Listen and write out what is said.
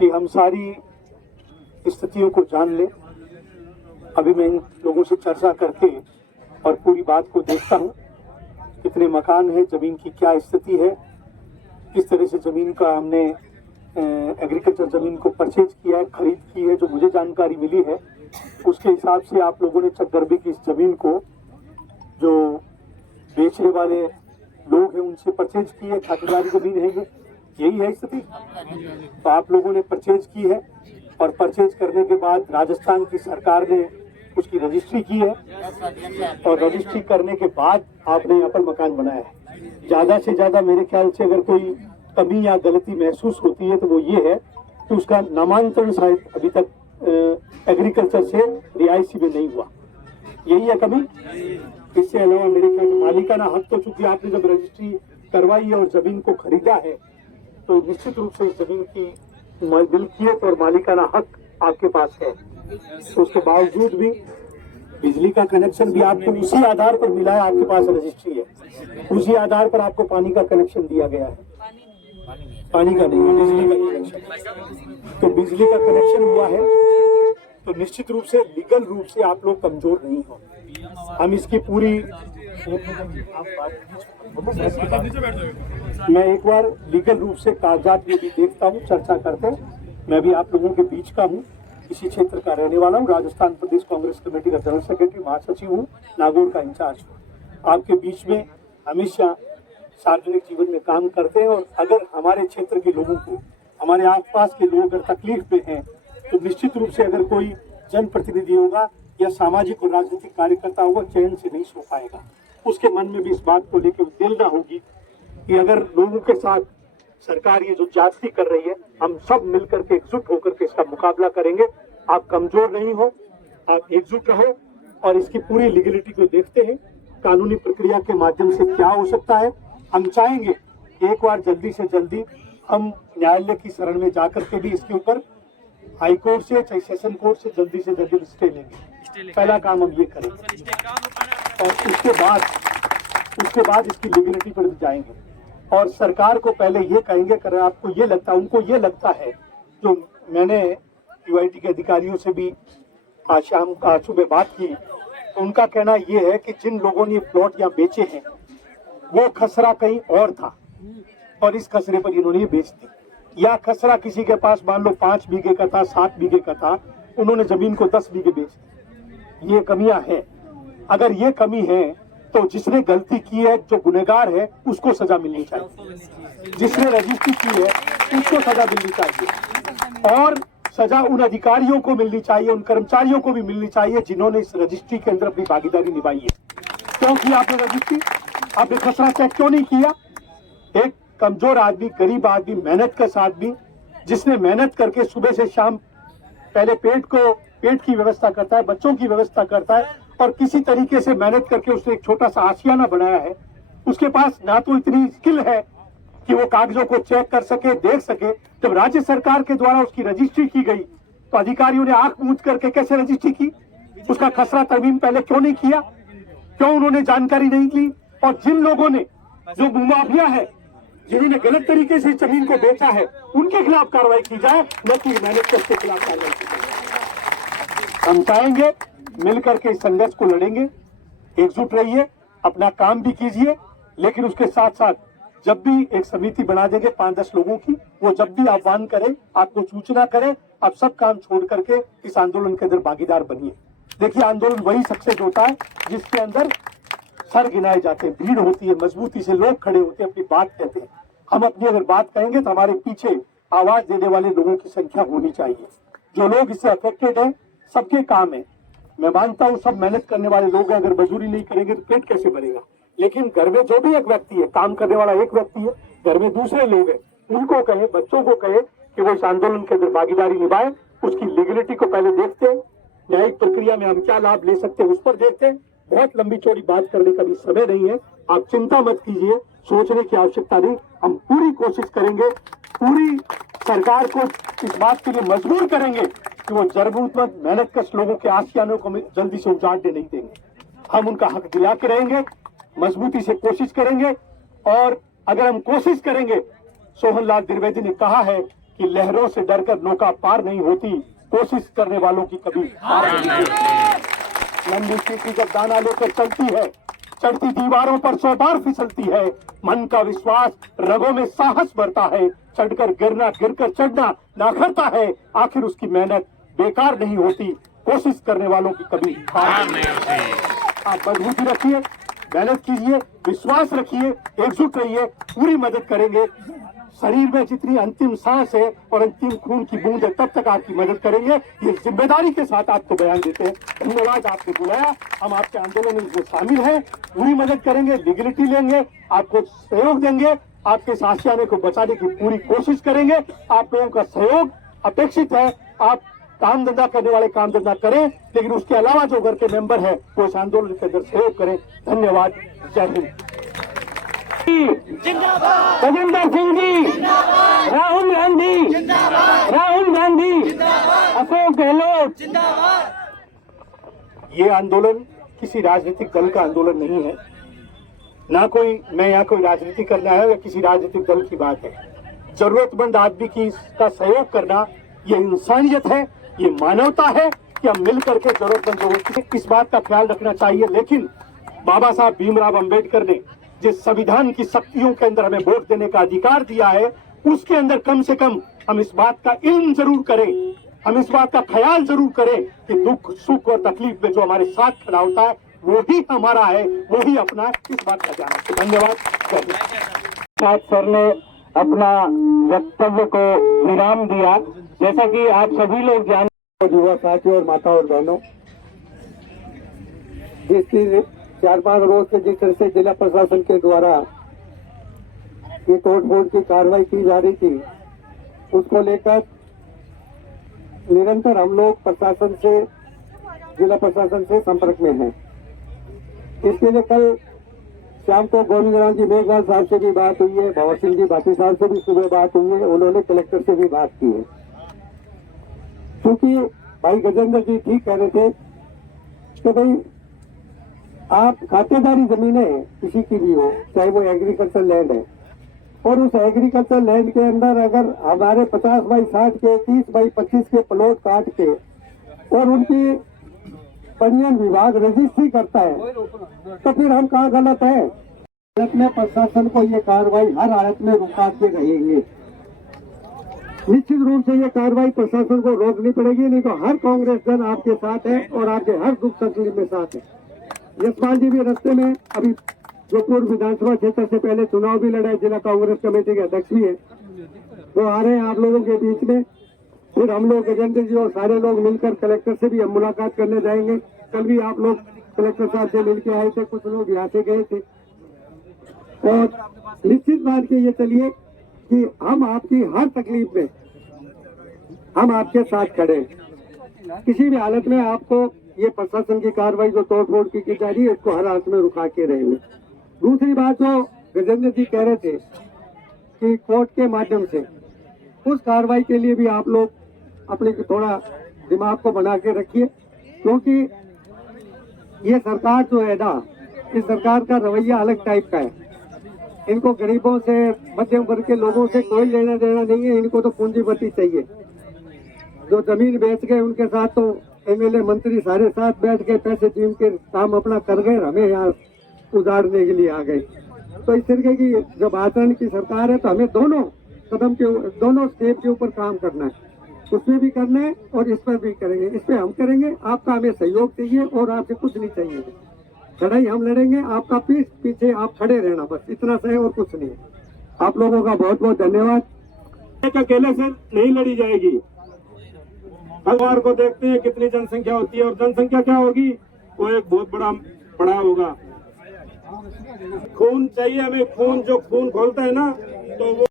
कि हम सारी स्थितियों को जान लें। अभी मैं इन लोगों से चर्चा करके और पूरी बात को देखता हूँ, कितने मकान हैं, ज़मीन की क्या स्थिति है, किस तरह से ज़मीन का हमने एग्रीकल्चर ज़मीन को परचेज किया है, खरीद की है। जो मुझे जानकारी मिली है उसके हिसाब से आप लोगों ने चकदरबे की इस ज़मीन को जो बेचने वाले लोग हैं उनसे परचेज की है, खातेदारी ज़मीन है ये, यही है स्थिति। तो आप लोगों ने परचेज की है और परचेज करने के बाद राजस्थान की सरकार ने उसकी रजिस्ट्री की है और रजिस्ट्री करने के बाद आपने यहाँ पर मकान बनाया है। ज़्यादा से ज़्यादा मेरे ख्याल से अगर कोई कमी या गलती महसूस होती है तो वो ये है कि उसका नामांतरण शायद अभी तक एग्रीकल्चर से रिहायशी में नहीं हुआ, यही है कमी। इससे अलावा मेरे ख्याल में मालिकाना हक तो चूंकि आपने जब रजिस्ट्री करवाई है और जमीन को खरीदा है तो निश्चित रूप से इस जमीन की मिल्कियत और मालिकाना हक आपके पास है। तो उसके बावजूद भी बिजली का कनेक्शन भी आपको उसी आधार पर मिला है, आपके पास रजिस्ट्री है, उसी आधार पर आपको पानी का कनेक्शन दिया गया है। पानी का नहीं, बिजली का कनेक्शन। तो बिजली का कनेक्शन हुआ है तो निश्चित रूप से लीगल रूप से आप लोग कमजोर नहीं हो। हम इसकी पूरी मैं एक बार लीगल रूप से कागजात में भी देखता हूँ, चर्चा करते हैं। मैं भी आप लोगों के बीच का हूँ, इसी क्षेत्र का रहने वाला हूँ, राजस्थान प्रदेश कांग्रेस कमेटी का जनरल सेक्रेटरी, महासचिव हूँ, नागौर का इंचार्ज हूँ। आपके बीच में हमेशा सार्वजनिक जीवन में काम करते हैं और अगर हमारे क्षेत्र के लोगों को, हमारे आसपास के लोग अगर तकलीफ में हैं तो निश्चित रूप से अगर कोई जनप्रतिनिधि होगा या सामाजिक और राजनीतिक कार्यकर्ता होगा चैन से नहीं सो पाएगा। उसके मन में भी इस बात को लेकर उद्वेलना होगी कि अगर लोगों के साथ सरकार ये जो ज्यादती कर रही है, हम सब मिलकर के एकजुट होकर के इसका मुकाबला करेंगे। आप कमजोर नहीं हो, आप एकजुट रहो और इसकी पूरी लीगलिटी को देखते हैं, कानूनी प्रक्रिया के माध्यम से क्या हो सकता है। हम चाहेंगे एक बार जल्दी से जल्दी हम न्यायालय की शरण में जाकर के भी इसके ऊपर हाई कोर्ट से चाहे सेशन कोर्ट से जल्दी स्टे लेंगे। पहला काम हम ये करेंगे और उसके बाद इसकी लीगलिटी पर भी जाएंगे और सरकार को पहले ये कहेंगे अगर आपको ये लगता है, उनको ये लगता है, जो मैंने यूआईटी के अधिकारियों से भी आज सुबह बात की तो उनका कहना ये है कि जिन लोगों ने प्लॉट यहाँ बेचे हैं वो खसरा कहीं और था और इस खसरे पर इन्होंने ये बेच दी, या खसरा किसी के पास मान लो 5 बीघे का था, 7 बीघे का था, उन्होंने जमीन को 10 बीघे बेच दी। ये कमियां हैं। अगर ये कमी है तो जिसने गलती की है, जो गुनहगार है, उसको सजा मिलनी चाहिए। जिसने रजिस्ट्री की है उसको सजा मिलनी चाहिए और सजा उन अधिकारियों को मिलनी चाहिए, उन कर्मचारियों को भी मिलनी चाहिए जिन्होंने इस रजिस्ट्री के अंदर अपनी भागीदारी निभाई है। क्यों किया आपने रजिस्ट्री? आपने खसरा चेक क्यों नहीं किया? एक कमजोर आदमी, गरीब आदमी, मेहनत का आदमी, जिसने मेहनत करके सुबह से शाम पहले पेट की व्यवस्था करता है, बच्चों की व्यवस्था करता है और किसी तरीके से मेहनत करके उसने एक छोटा सा आशियाना बनाया है। उसके पास ना तो इतनी स्किल है कि वो कागजों को चेक कर सके, देख सके। जब राज्य सरकार के द्वारा उसकी रजिस्ट्री की गई तो अधिकारियों ने आंख मूंद करके कैसे रजिस्ट्री की? उसका खसरा तरमीम पहले क्यों नहीं किया? क्यों उन्होंने जानकारी नहीं ली? और जिन लोगों ने, जो भूमाफिया है, जिन्होंने गलत तरीके से जमीन को बेचा है, उनके खिलाफ कार्रवाई की जाए, न कि मेहनत के खिलाफ कार्रवाई की जाए। हम चाहेंगे मिलकर के इस संघर्ष को लड़ेंगे, एकजुट रहिए, अपना काम भी कीजिए, लेकिन उसके साथ साथ जब भी एक समिति बना देंगे 5-10 लोगों की, वो जब भी आह्वान करें, आपको सूचना करें, आप सब काम छोड़ करके इस आंदोलन के अंदर भागीदार बनिए। देखिए, आंदोलन वही सक्सेस होता है जिसके अंदर सर गिनाए जाते हैं, भीड़ होती है, मजबूती से लोग खड़े होते हैं, अपनी बात कहते हैं। हम अपनी अगर बात कहेंगे तो हमारे पीछे आवाज देने वाले लोगों की संख्या होनी चाहिए। जो लोग इससे अफेक्टेड हैं, सबके काम है। मैं मानता हूँ सब मेहनत करने वाले लोग हैं, अगर मजदूरी नहीं करेंगे तो पेट कैसे भरेगा? लेकिन घर में जो भी एक व्यक्ति है, काम करने वाला एक व्यक्ति है, घर में दूसरे लोग हैं, उनको कहे, बच्चों को कहे कि वो इस आंदोलन के अंदर भागीदारी निभाए। उसकी लीगलिटी को पहले देखते हैं, न्यायिक प्रक्रिया में हम क्या लाभ ले सकते हैं उस पर देखते हैं। बहुत लंबी चौड़ी बात करने का भी समय नहीं है, आप चिंता मत कीजिए, सोचने की आवश्यकता नहीं। हम पूरी कोशिश करेंगे, पूरी सरकार को इस बात के लिए मजबूर करेंगे कि वो जरूरतमंद मेहनतकश लोगों के आशियानों को जल्दी से उजाड़ने नहीं देंगे। हम उनका हक दिला के रहेंगे, मजबूती से कोशिश करेंगे और अगर हम कोशिश करेंगे, सोहन लाल द्विवेदी ने कहा है कि लहरों से डरकर नौका पार नहीं होती, कोशिश करने वालों की कभी हार नहीं होती। लंबी सीटी जब दाना लेकर चलती है, चढ़ती दीवारों पर 100 बार फिसलती है। मन का विश्वास, रगों में साहस बढ़ता है। चढ़कर गिरना, गिरकर चढ़ना ना करता है। आखिर उसकी मेहनत बेकार नहीं होती, कोशिश करने वालों की कभी हार नहीं होती। आप मजबूती रखिए, मेहनत कीजिए, विश्वास रखिए, एकजुट रहिए, पूरी मदद करेंगे। शरीर में जितनी अंतिम सांस है और अंतिम खून की बूंद है, तब तक आपकी मदद करेंगे। ये जिम्मेदारी के साथ आपको बयान देते हैं। धन्यवाद, आपने बुलाया, हम आपके आंदोलन में शामिल हैं, पूरी मदद करेंगे, लीगलिटी लेंगे, आपको सहयोग देंगे, आपके इस आशियाने को बचाने की पूरी कोशिश करेंगे। आप लोगों का सहयोग अपेक्षित है। आप काम धंधा करने वाले काम धंधा करें, लेकिन उसके अलावा जो घर के मेंबर है वो इस आंदोलन के अंदर सहयोग करें। धन्यवाद, जय हिंद। गजेंद्र सिंह जी, राहुल गांधी, राहुल गांधी, अशोक गहलोत। ये आंदोलन किसी राजनीतिक दल का आंदोलन नहीं है, ना कोई मैं यहाँ कोई राजनीति करना है या किसी राजनीतिक दल की बात है। जरूरतमंद आदमी की इसका सहयोग करना ये इंसानियत है, ये मानवता है कि हम मिल करके जरूरतमंद लोगों की इस बात का ख्याल रखना चाहिए। लेकिन बाबा साहब भीमराव अंबेडकर ने जिस संविधान की शक्तियों के अंदर हमें वोट देने का अधिकार दिया है, उसके अंदर कम से कम हम इस बात का इल्म जरूर करें, हम इस बात का ख्याल जरूर करें कि दुख सुख और तकलीफ में जो हमारे साथ खड़ा होता है वो ही हमारा है, वो ही अपना है। इस बात का ध्यान रखें। धन्यवाद। आज सर ने अपना वक्तव्य को विराम दिया। जैसा कि आप सभी लोग जानते हैं, युवा साथियों और माता और बहनों, जिस 4-5 रोज से जिस तरह से जिला प्रशासन के द्वारा ये तोड़फोड़ की कार्रवाई की जा रही थी, उसको लेकर निरंतर हम लोग प्रशासन से, जिला प्रशासन से संपर्क में हैं। इसके लिए कल शाम को गोविंद राम जी मेघवाल साहब से भी बात हुई है, भंवर सिंह जी भाटी साहब से भी सुबह बात हुई है, उन्होंने कलेक्टर से भी बात की है। क्योंकि भाई गजेंद्र जी ठीक कह रहे थे कि भाई आप खातेदारी जमीनें किसी की भी हो, चाहे वो एग्रीकल्चर लैंड है, और उस एग्रीकल्चर लैंड के अंदर अगर हमारे 50 बाई 60 के 30 बाई 25 के प्लॉट काट के और उनकी पंजीयन विभाग रजिस्ट्री करता है, तो फिर हम कहाँ गलत है? हालत में प्रशासन को ये कार्रवाई हर हालत में रुका के रहेंगे। निश्चित रूप से ये कार्रवाई प्रशासन को रोकनी पड़ेगी, नहीं तो हर कांग्रेस दल आपके साथ है और आपके हर दुख तकलीफ में साथ है। यशपाल जी भी रास्ते में, अभी जो पूर्व विधानसभा क्षेत्र से पहले चुनाव भी लड़ा है, जिला कांग्रेस कमेटी के अध्यक्ष भी है, वो आ रहे हैं आप लोगों के बीच में। फिर हम लोग गजेंद्र जी और सारे लोग मिलकर कलेक्टर से भी हम मुलाकात करने जाएंगे। कल भी आप लोग कलेक्टर साहब से मिलकर आए थे, कुछ लोग यहाँ से गए थे। और निश्चित बात के ये चलिए कि हम आपकी हर तकलीफ में हम आपके साथ खड़े हैं। किसी भी हालत में आपको ये प्रशासन की कार्रवाई जो तोड़फोड़ की जा रही है, उसको हर हालत में रुका के रहेंगे। दूसरी बात जो गजेंद्र जी कह रहे थे कि कोर्ट के माध्यम से उस कार्रवाई के लिए भी आप लोग अपने थोड़ा दिमाग को बना के रखिए, क्योंकि ये सरकार जो है ना, इस सरकार का रवैया अलग टाइप का है। इनको गरीबों से, मध्यम वर्ग के लोगों से कोई लेना देना नहीं है। इनको तो पूंजीपति चाहिए। जो जमीन बेच गए उनके साथ तो एमएलए मंत्री सारे साथ बैठ के पैसे छीन के काम अपना कर गए, हमें यहाँ उजाड़ने के लिए आ गए। तो इस तरीके की जब आचरण की सरकार है, तो हमें दोनों कदम के, दोनों स्टेप के ऊपर काम करना है। उसमें भी करना है और इस पर भी करेंगे। इस पे हम करेंगे, आपका हमें सहयोग चाहिए और आपसे कुछ नहीं चाहिए। लड़ाई हम लड़ेंगे, आपका पीछे आप खड़े रहना, बस इतना सा है और कुछ नहीं। आप लोगों का बहुत बहुत धन्यवाद। अकेले से नहीं लड़ी जाएगी। परिवार को देखते हैं कितनी जनसंख्या होती है, और जनसंख्या क्या होगी, वो एक बहुत बड़ा पड़ाव होगा। खून चाहिए हमें, खून जो खून खोलता है ना, तो वो